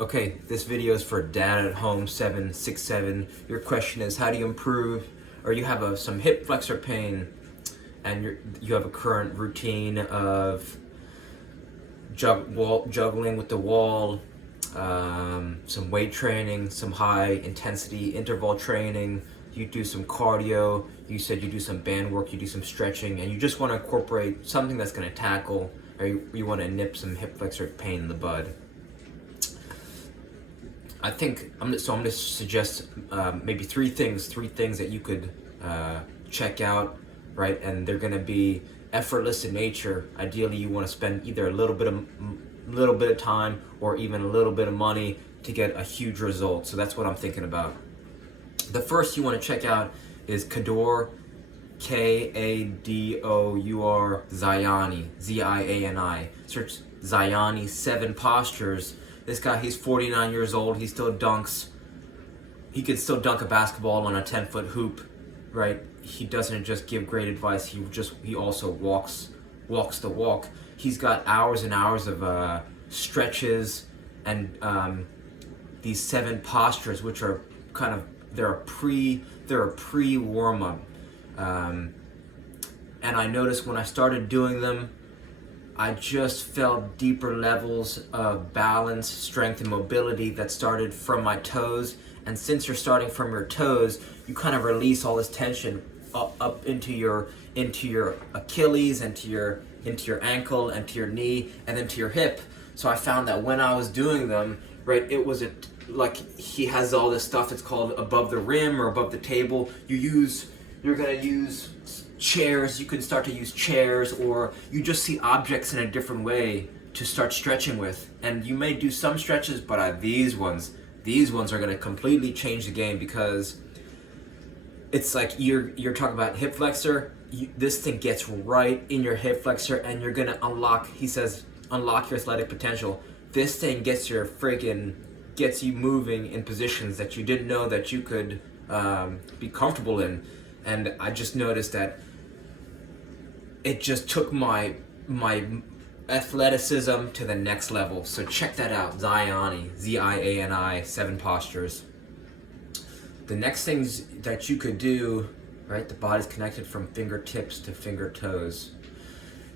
Okay, this video is for dad at home 767. Your question is, how do you improve, or you have some hip flexor pain and you have a current routine of juggling with the wall, some weight training, some high intensity interval training, you do some cardio, you said you do some band work, you do some stretching, and you just want to incorporate something that's going to tackle, or you want to nip some hip flexor pain in the bud. I think I'm going to suggest maybe three things that you could check out, right? And they're going to be effortless in nature. Ideally, you want to spend either a little bit of time or even a little bit of money to get a huge result. So that's what I'm thinking about. The first you want to check out is Kadour, Kadour Ziani, Ziani. Search Ziani 7 postures. This guy, he's 49 years old. He still dunks. He can still dunk a basketball on a 10-foot hoop, right? He doesn't just give great advice. He also walks the walk. He's got hours and hours of stretches and these 7 postures, which are kind of they're a pre warm up. And I noticed when I started doing them, I just felt deeper levels of balance, strength, and mobility that started from my toes. And since you're starting from your toes, you kind of release all this tension up into your Achilles, into your ankle, and to your knee, and then to your hip. So I found that when I was doing them, right, it was like he has all this stuff. It's called above the rim or above the table. You're gonna use chairs. You can start to use chairs, or you just see objects in a different way to start stretching with. And you may do some stretches, but these ones are gonna completely change the game, because it's like you're talking about hip flexor. This thing gets right in your hip flexor, and you're gonna unlock. He says, unlock your athletic potential. This thing gets you moving in positions that you didn't know that you could be comfortable in. And I just noticed that it just took my athleticism to the next level. So check that out, Ziani, Ziani, 7 postures. The next things that you could do, right? The body's connected from fingertips to finger toes.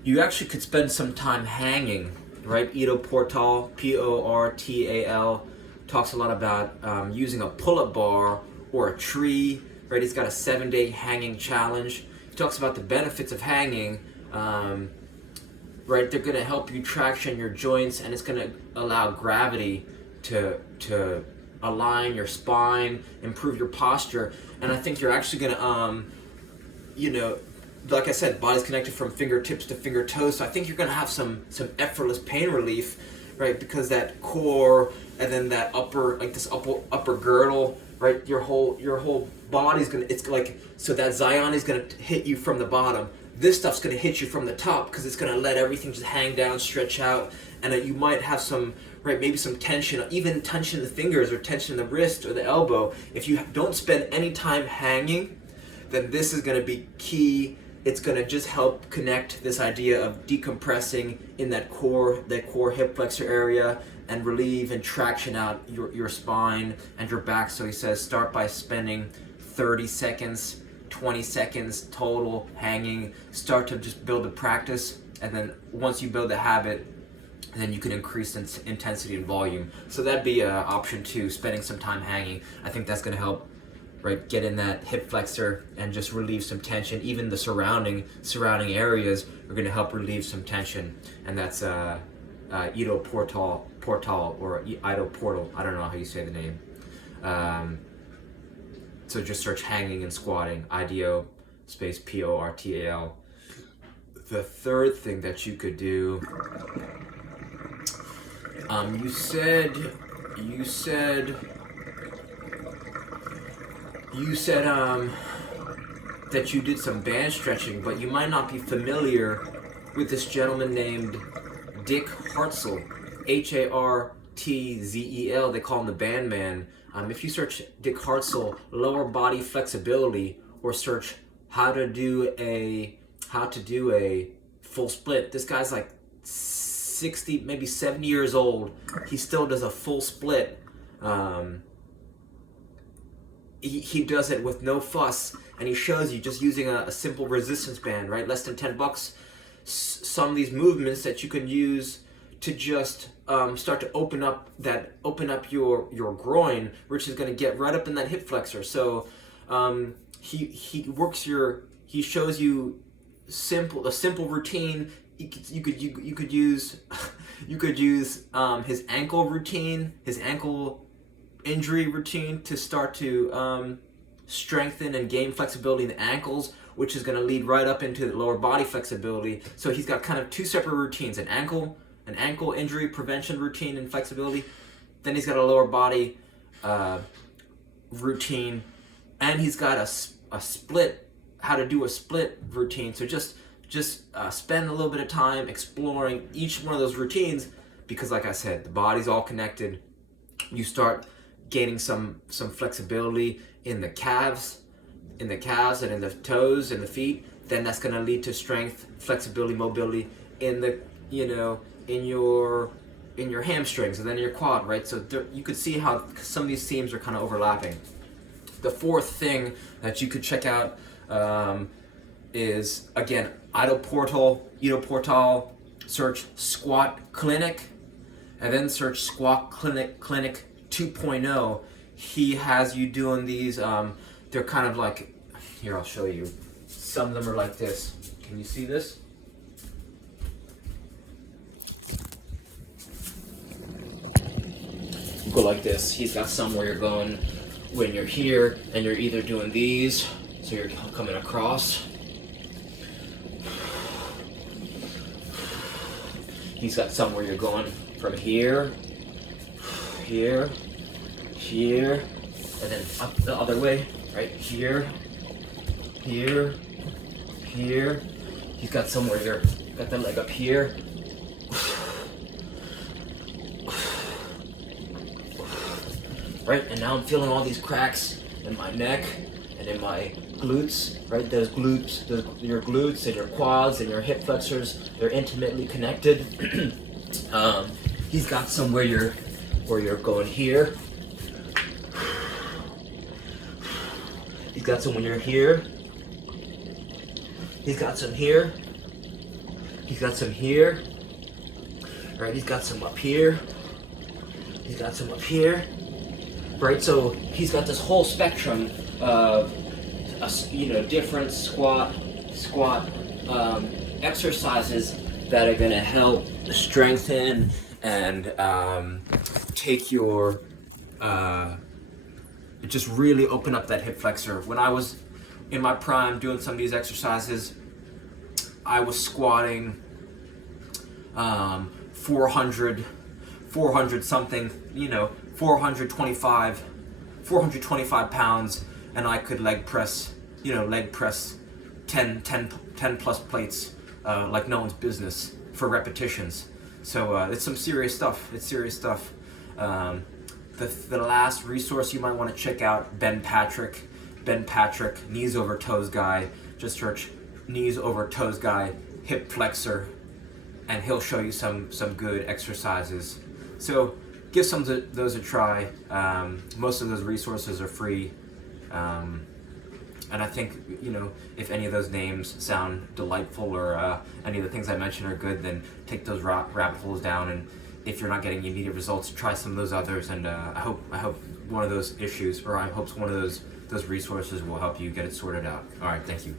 You actually could spend some time hanging, right? Ido Portal, Portal, talks a lot about using a pull-up bar or a tree, right? He's got a 7-day hanging challenge. He talks about the benefits of hanging, right? They're going to help you traction your joints, and it's going to allow gravity to align your spine, improve your posture. And I think you're actually going to, like I said, body's connected from fingertips to finger toes. So I think you're going to have some effortless pain relief, right? Because that core and then that upper girdle, right? Your whole body's so that Zion is gonna hit you from the bottom. This stuff's gonna hit you from the top, because it's gonna let everything just hang down, stretch out, and you might have some, right? Maybe some tension, even tension in the fingers or tension in the wrist or the elbow. If you don't spend any time hanging, then this is gonna be key. It's gonna just help connect this idea of decompressing in that core hip flexor area, and relieve and traction out your spine and your back. So he says start by spending 30 seconds, 20 seconds total hanging. Start to just build the practice, and then once you build the habit, then you can increase intensity and volume. So that'd be option 2, spending some time hanging. I think that's going to help, right, get in that hip flexor and just relieve some tension. Even the surrounding areas are going to help relieve some tension, and that's Ido Portal, or Ido Portal. I don't know how you say the name. So just search hanging and squatting, IDO space PORTAL. The third thing that you could do, you said that you did some band stretching, but you might not be familiar with this gentleman named Dick Hartzell, Hartzel. They call him the Band Man. If you search Dick Hartzell lower body flexibility, or search how to do a full split, this guy's like 60, maybe 70 years old. He still does a full split. He does it with no fuss, and he shows you just using a simple resistance band, right? Less than $10. Some of these movements that you can use to just start to open up your groin, which is going to get right up in that hip flexor. So he shows you a simple routine. You could use his ankle routine, his ankle injury routine, to start to strengthen and gain flexibility in the ankles, which is going to lead right up into the lower body flexibility. So he's got kind of two separate routines: an ankle injury prevention routine and flexibility. Then he's got a lower body routine, and he's got a split, how to do a split routine. So just spend a little bit of time exploring each one of those routines, because like I said, the body's all connected. You start gaining some flexibility in the calves and in the toes and the feet, then that's going to lead to strength, flexibility, mobility in the in your hamstrings and then your quad, right? So you could see how some of these themes are kind of overlapping. The fourth thing that you could check out is, again, Ido Portal, search Squat Clinic, and then search Squat Clinic 2.0. He has you doing these, they're kind of like, here, I'll show you. Some of them are like this. Can you see this? Go like this. He's got some where you're going when you're here, and you're either doing these, so you're coming across. He's got some where you're going from here, here, here, and then up the other way, right here, here, here. He's got some where you're got the leg up here. Right, and now I'm feeling all these cracks in my neck and in my glutes, right? Those glutes, your glutes and your quads and your hip flexors, they're intimately connected. He's got some where you're going here. He's got some when you're here. He's got some here. He's got some here. Right, he's got some up here. He's got some up here. Right, so he's got this whole spectrum of different squat exercises that are going to help strengthen and take your just really open up that hip flexor. When I was in my prime doing some of these exercises, I was squatting 400 something, 425 pounds, and I could leg press 10 plus plates like no one's business for repetitions. So it's some serious stuff. It's serious stuff. The last resource you might want to check out, Ben Patrick, knees over toes guy. Just search knees over toes guy, hip flexor, and he'll show you some good exercises. So give some of those a try. Most of those resources are free. And I think, if any of those names sound delightful or any of the things I mentioned are good, then take those rabbit holes down. And if you're not getting immediate results, try some of those others. And I hope one of those issues, or I hope one of those resources will help you get it sorted out. All right, thank you.